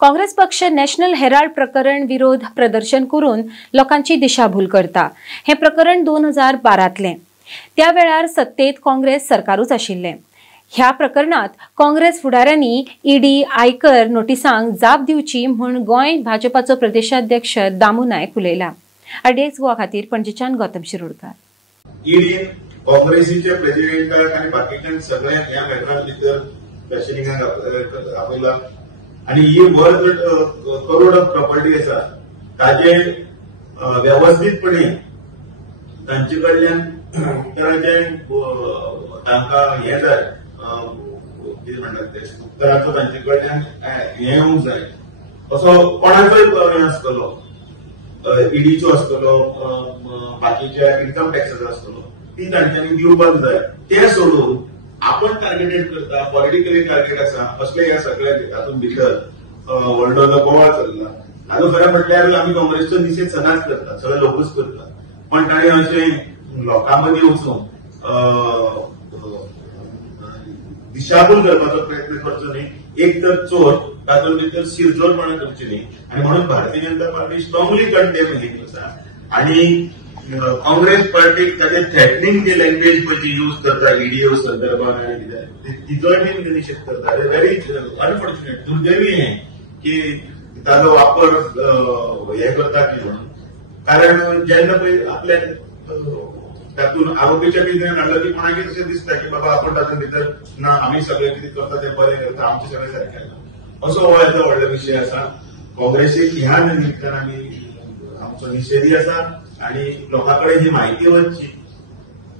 काँग्रेस पक्ष national Herald प्रकरण विरोध प्रदर्शन करून लोकांची दिशाभूल करता। हे प्रकरण 2012तले। त्या वेळार सत्तेत काँग्रेस सरकारूच आशिल्ले। ह्या प्रकरणात काँग्रेस फुडाऱ्यांनी ईडी आयकर नोटिसांक जाप दिवची म्हूण गोंय भाजपाचो प्रदेशाध्यक्ष दामू नायक उलयला। आरडीएक्स गोवा खातीर पणजेच्यान गौतम शिरोडकर। ईडीन काँग्रेसीचे प्रेसिडेंटाक आनी बाकीच्या सगळ्यांक ह्या मॅटरांत भितर क्वेश्चनिंगाक आपयला आणि ही वर्ल्ड करोड ऑफ प्रॉपर्टी आसा ताजे व्यवस्थितपणे तांचे कडल्यान तांकां हे जाय कितें म्हणटात ते उत्तराचो तांचे कडल्यान हे येवंक जाय असो कोणाचोय हे आसतलो, ईडीचो आसतलो, बाकीच्या इन्कम टॅक्साचो आसतलो, ती तांच्यांनी दिवपाक जाय। ते सोडून आपण टार्गेटेड करता, पॉलिटिकली टार्गेट आसा असले ह्या सगळ्या हातूंत भितर वर्ल्डाचो बोवाळ चल्ला। हाजो खरें म्हटल्यार आमी काँग्रेसचो निशेध सदांच करता, सगळे लोकूच करता, पण ताणें अशें लोकां मदीं वचून दिशाभूल करपाचो प्रयत्न करचो न्ही। एक तर चोर, तातूंत भितर शिरजोरपणां करची न्ही। आनी म्हणून Bharatiya Janata party strongly condemn ही आसा आणि काँग्रेस पार्टीक ताचे थ्रेटनिंग जी लँग्वेज पळय यूज करता ईडीओ संदर्भात आनी कितें तिचोय बी निशेध करता। व्हेरी अनफॉर्च्युनेट, दुर्दैवी हे की ताजो वापर हे करता की म्हणून, कारण जेन्ना पळय आपल्या तातूंत आरोपीच्या भितर हाडलो की कोणाकय अशें दिसता की बाबा आपण तातूंत भितर ना आमी सगळे कितें करता तें बरें करता, आमचे सगळे सारकें आसा असो हो येदो व्हडलो विशय आसा। काँग्रेसीक ह्या निमित्तान आमी आमचो निशेधूय आसा आणि लोकांकडे ही माहिती वचची,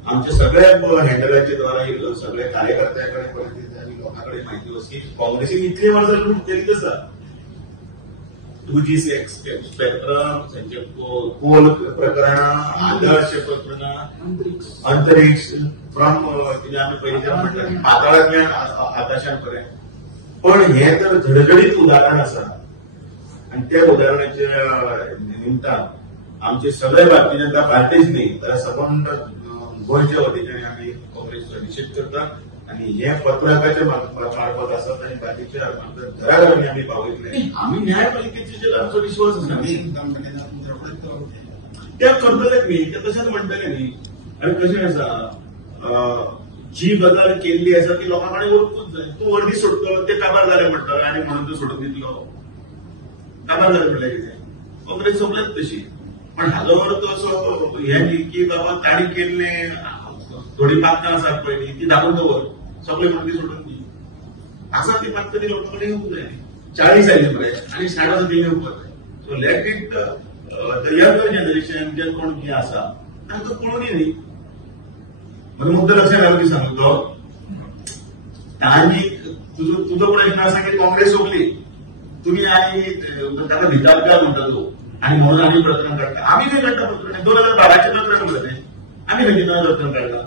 आमच्या सगळ्या हँडलाच्या सगळ्या कार्यकर्त्यांकडे परिस्थिती आणि लोकांकडे माहिती वचची। काँग्रेसीन इतली वर्सां लूट केलीच आसा, 2G स्पेक्ट्रम, तांचे कोल प्रकरणां, आदर्श प्रकरणां, अंतरिक्ष फ्रॉम कितें आमी पयलींच्यान म्हणटा पाताळांतल्यान आकाशांत पर्यंत। पण हे तर झडझडीत उदाहरण आसा आणि त्या उदाहरणाच्या निमतान आमचे सगळे भारतीय जनता पार्टीच न्ही तर सबंद गोंयच्या वतीच्यान आमी काँग्रेसचो निशेध करता आणि हे पत्रकाच्या मार्फत आसत आणि बाकीच्या घराघरांनी आमी पावयतले। आमी न्यायपालिकेचेर आमचो विश्वास आसा, ते करतलेच न्ही, ते तशेंच म्हणटले न्ही। आनी कशें आसा, जी गजाल केल्ली आसा ती लोकां कडेन वरपूच जाय। तूं वर्दी सोडटलो ते काबार जाले म्हणटले आनी म्हणून तूं सोडून दितलो, काबार जाले म्हणल्यार कितें? काँग्रेस सगळ्याच तशी। पण हाजो अर्थ असो हे न्ही की बाबा ताणी केल्ले थोडी पात्रां आसात पळय न्ही ती दाखोवन दवर, सगळे म्हणून ती सोडून दी आसा ती पात्र ती लोकां कडेन येवंक जाय। 40 आयली मरे आनी 60 ती येवपाक जाय। So let it the younger generation जे कोण कितें आसा तांकां कळूनय न्ही। म्हणजे मुद्दो लक्षात घालून सांगतो, तांणी तुजो प्रश्न आसा की काँग्रेस सोगली तुम्ही आणि ताका भितर काय म्हणटा तूं आणि म्हणून आम्ही प्रकरण काढता। आम्ही नाही काढता प्रकरण, 2012चे प्रकरण उरलें, आम्ही खंयचे नवें प्रकरण काढला?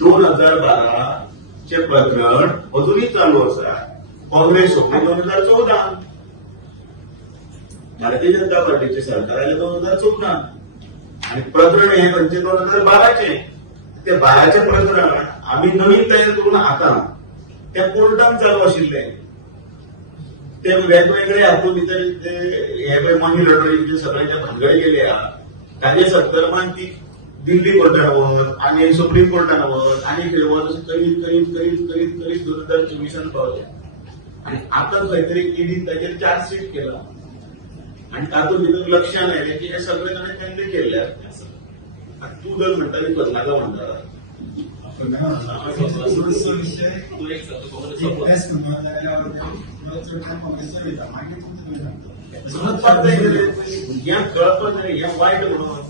2012चे प्रकरण अजूनही चालू आसा। काँग्रेस सोडली 2014, भारतीय जनता पार्टीचे सरकार आयले 2014 आणि प्रकरण हे खंयचे 2012चे। ते 12चे प्रकरण आम्ही नवीन तयार करून आता त्या कोर्टान चालू आशिल्ले, ते वेगवेगळे हातूंत भितर हे मनी लॉन्ड्रिंगचे सगळे जे भानगडी केल्या ताजे संदर्भात ती दिल्ली कोर्टान वत आनी सुप्रीम कोर्टान वत आनी खंय वत अशें करीत करीत करीत करीत करीत 2024 पावले आणि आता खंय तरी ईडी ताचेर चार्जशीट केला आणि तातूंत भितर लक्षांत आयलें की हे सगळे ताणें केन्ना केल्ले आसा। तूं जर म्हणटा ती पदनाका म्हणटा समजपाक जाय, भुरग्यांक कळपाक जाय हें वायट म्हणून।